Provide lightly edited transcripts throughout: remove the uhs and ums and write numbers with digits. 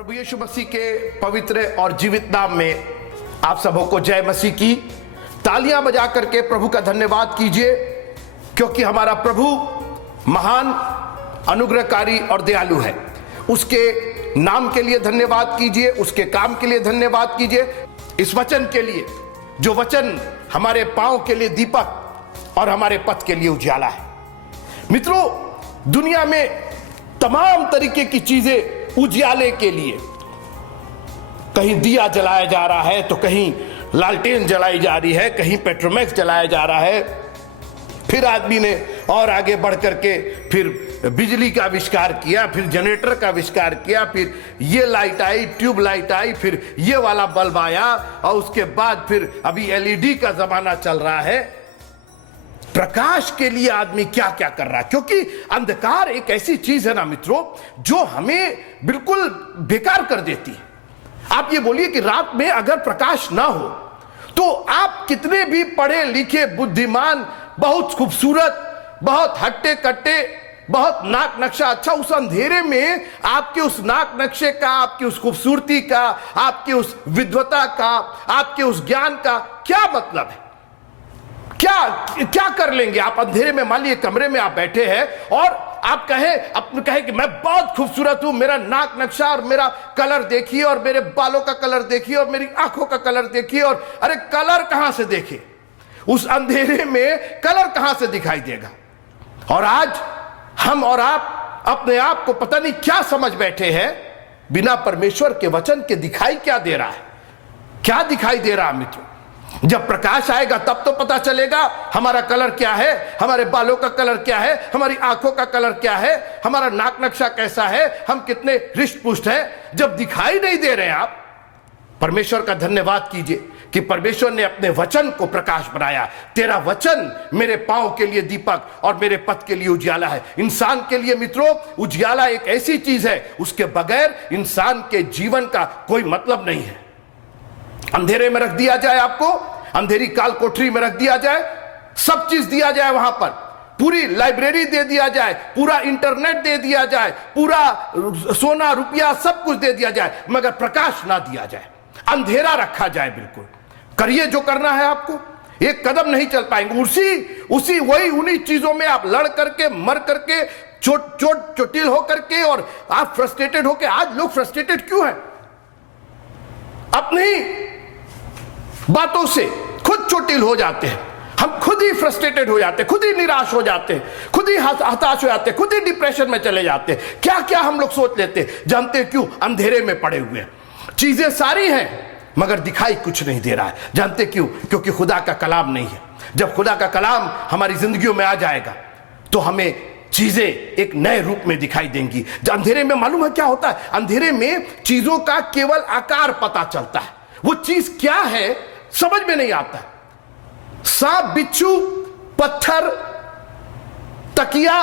प्रभु यीशु मसीह के पवित्र और जीवित नाम में आप सबों को जय मसीह की। तालियां बजा करके प्रभु का धन्यवाद कीजिए, क्योंकि हमारा प्रभु महान, अनुग्रहकारी और दयालु है। उसके नाम के लिए धन्यवाद कीजिए, उसके काम के लिए धन्यवाद कीजिए, इस वचन के लिए जो वचन हमारे पांव के लिए दीपक और हमारे पथ के लिए उजाला है। मित्रों, दुनिया में तमाम तरीके की चीजें उजियाले के लिए, कहीं दिया जलाया जा रहा है तो कहीं लालटेन जलाई जा रही है, कहीं पेट्रोमैक्स जलाया जा रहा है। फिर आदमी ने और आगे बढ़ करके फिर बिजली का आविष्कार किया, फिर जनरेटर का आविष्कार किया, फिर ये लाइट आई, ट्यूब लाइट आई, फिर ये वाला बल्ब आया और उसके बाद फिर अभी एलईडी का जमाना चल रहा है। प्रकाश के लिए आदमी क्या क्या कर रहा है, क्योंकि अंधकार एक ऐसी चीज है ना मित्रों, जो हमें बिल्कुल बेकार कर देती है। आप ये बोलिए कि रात में अगर प्रकाश ना हो तो आप कितने भी पढ़े लिखे, बुद्धिमान, बहुत खूबसूरत, बहुत हट्टे कट्टे, बहुत नाक नक्शा अच्छा, उस अंधेरे में आपके उस नाक नक्शे का, आपकी उस खूबसूरती का, आपकी उस विद्वता का, आपके उस ज्ञान का क्या मतलब है? क्या कर लेंगे आप अंधेरे में? मान लीजिए कमरे में आप बैठे हैं और आप कहें कि मैं बहुत खूबसूरत हूं, मेरा नाक नक्शा और मेरा कलर देखिए, और मेरे बालों का कलर देखिए, और मेरी आंखों का कलर देखिए। और अरे कलर कहां से देखे? उस अंधेरे में कलर कहां से दिखाई देगा? और आज हम और आप अपने आप को पता नहीं क्या समझ बैठे हैं। बिना परमेश्वर के वचन के दिखाई क्या दे रहा है? क्या दिखाई दे रहा है मित्रों? जब प्रकाश आएगा तब तो पता चलेगा हमारा कलर क्या है, हमारे बालों का कलर क्या है, हमारी आंखों का कलर क्या है, हमारा नाक नक्शा कैसा है, हम कितने हृष्ट पुष्ट हैं। जब दिखाई नहीं दे रहे हैं आप, परमेश्वर का धन्यवाद कीजिए कि परमेश्वर ने अपने वचन को प्रकाश बनाया। तेरा वचन मेरे पांव के लिए दीपक और मेरे पथ के लिए उजियाला है। इंसान के लिए मित्रों, उजियाला एक ऐसी चीज है, उसके बगैर इंसान के जीवन का कोई मतलब नहीं है। अंधेरे में रख दिया जाए आपको, अंधेरी काल कोठरी में रख दिया जाए, सब चीज दिया जाए वहां पर, पूरी लाइब्रेरी दे दिया जाए, पूरा इंटरनेट दे दिया जाए, पूरा सोना रुपया सब कुछ दे दिया जाए, मगर प्रकाश ना दिया जाए, अंधेरा रखा जाए। बिल्कुल करिए जो करना है आपको, एक कदम नहीं चल पाएंगे। उन्हीं चीजों में आप लड़ करके, मर करके, चोटिल होकर के, और आप फ्रस्ट्रेटेड होकर। आज लोग फ्रस्ट्रेटेड क्यों हैं? अपनी बातों से खुद चोटिल हो जाते हैं, हम खुद ही फ्रस्ट्रेटेड हो जाते हैं, खुद ही निराश हो जाते हैं, खुद ही हताश हो जाते हैं, खुद ही डिप्रेशन में चले जाते हैं। क्या क्या हम लोग सोच लेते हैं, जानते हैं क्यों? अंधेरे में पड़े हुए हैं, चीजें सारी हैं मगर दिखाई कुछ नहीं दे रहा है। जानते क्यों? क्योंकि खुदा का कलाम नहीं है। जब खुदा का कलाम हमारी जिंदगियों में आ जाएगा तो हमें चीजें एक नए रूप में दिखाई देंगी। अंधेरे में मालूम है क्या होता है? अंधेरे में चीजों का केवल आकार पता चलता है, वो चीज क्या है समझ में नहीं आता। सांप, बिच्छू, पत्थर, तकिया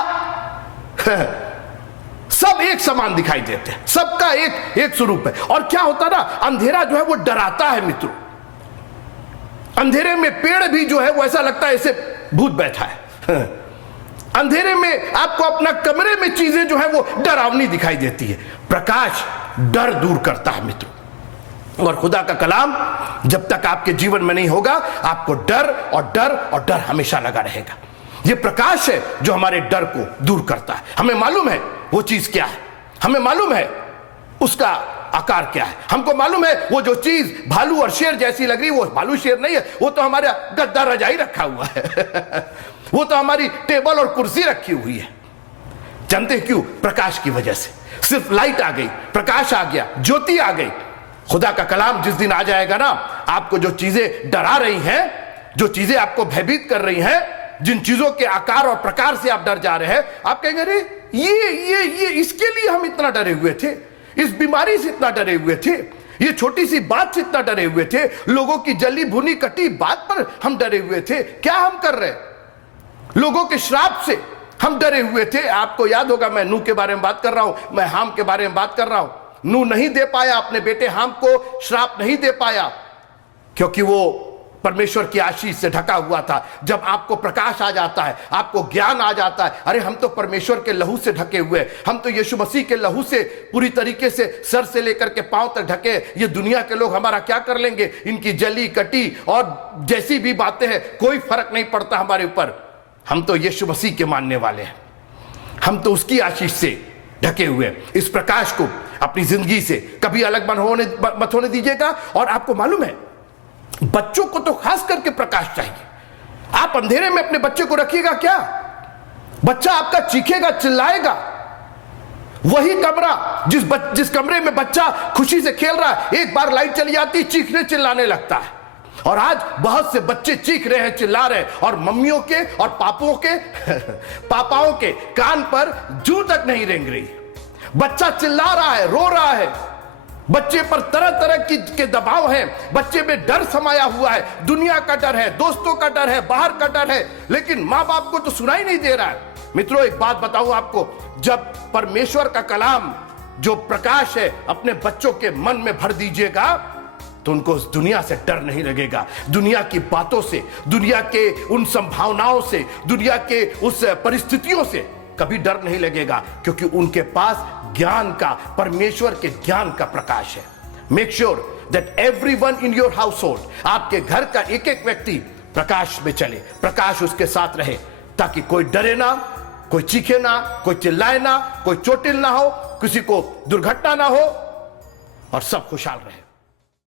सब एक समान दिखाई देते हैं, सबका एक स्वरूप है। और क्या होता ना, अंधेरा जो है वो डराता है मित्रों। अंधेरे में पेड़ भी जो है वो ऐसा लगता है ऐसे भूत बैठा है। अंधेरे में आपको अपना कमरे में चीजें जो है वो डरावनी दिखाई देती है। प्रकाश डर दूर करता है मित्रों, और खुदा का कलाम जब तक आपके जीवन में नहीं होगा, आपको डर और डर और डर हमेशा लगा रहेगा। यह प्रकाश है जो हमारे डर को दूर करता है। हमें मालूम है वो चीज क्या है, हमें मालूम है उसका आकार क्या है, हमको मालूम है वो जो चीज भालू और शेर जैसी लग रही, वो भालू शेर नहीं है, वो तो हमारा गद्दा रजाई रखा हुआ है। वो तो हमारी टेबल और कुर्सी रखी हुई है। जानते हैं क्यों? प्रकाश की वजह से। सिर्फ लाइट आ गई, प्रकाश आ गया, ज्योति आ गई। खुदा का कलाम जिस दिन आ जाएगा ना, आपको जो चीजें डरा रही हैं, जो चीजें आपको भयभीत कर रही हैं, जिन चीजों के आकार और प्रकार से आप डर जा रहे हैं, आप कहेंगे अरे ये इसके लिए हम इतना डरे हुए थे, इस बीमारी से इतना डरे हुए थे, ये छोटी सी बात से इतना डरे हुए थे, लोगों की जली भुनी कटी बात पर हम डरे हुए थे। क्या हम कर रहे? लोगों के श्राप से हम डरे हुए थे। आपको याद होगा, मैं नूह के बारे में बात कर रहा हूं, मैं हाम के बारे में बात कर रहा हूं। नूह नहीं दे पाया, अपने बेटे हाम को श्राप नहीं दे पाया, क्योंकि वो परमेश्वर की आशीष से ढका हुआ था। जब आपको प्रकाश आ जाता है, आपको ज्ञान आ जाता है, अरे हम तो परमेश्वर के लहू से ढके हुए, हम तो यीशु मसीह के लहू से पूरी तरीके से सर से लेकर के पांव तक ढके, ये दुनिया के लोग हमारा क्या कर लेंगे, इनकी जली कटी और जैसी भी बातें हैं कोई फर्क नहीं पड़ता हमारे ऊपर। हम तो यीशु मसीह के मानने वाले हैं, हम तो उसकी आशीष से ढके हुए। इस प्रकाश को अपनी जिंदगी से कभी अलग मत होने दीजिएगा। और आपको मालूम है, बच्चों को तो खास करके प्रकाश चाहिए। आप अंधेरे में अपने बच्चे को रखिएगा क्या? बच्चा आपका चीखेगा, चिल्लाएगा। वही कमरा जिस कमरे में बच्चा खुशी से खेल रहा है, एक बार लाइट चली जाती, चीखने चिल्लाने लगता है। और आज बहुत से बच्चे चीख रहे हैं, चिल्ला रहे हैं, और मम्मियों के और पापाओं के कान पर जू तक नहीं रेंग रही। बच्चा चिल्ला रहा है, रो रहा है, बच्चे पर तरह तरह के दबाव हैं, बच्चे में डर समाया हुआ है, दुनिया का डर है, दोस्तों का डर है, बाहर का डर है, लेकिन मां बाप को तो सुनाई नहीं दे रहा है। मित्रों, एक बात बताऊं आपको, जब परमेश्वर का कलाम जो प्रकाश है अपने बच्चों के मन में भर दीजिएगा तो उनको उस दुनिया से डर नहीं लगेगा। दुनिया की बातों से, दुनिया के उन संभावनाओं से, दुनिया के उस परिस्थितियों से कभी डर नहीं लगेगा, क्योंकि उनके पास ज्ञान का, परमेश्वर के ज्ञान का प्रकाश है। Make sure that everyone in your house hold, आपके घर का एक एक व्यक्ति प्रकाश में चले, प्रकाश उसके साथ रहे, ताकि कोई डरे ना, कोई चीखे ना, कोई चिल्लाए ना, कोई चोटिल ना हो, किसी को दुर्घटना ना हो, और सब खुशहाल रहे।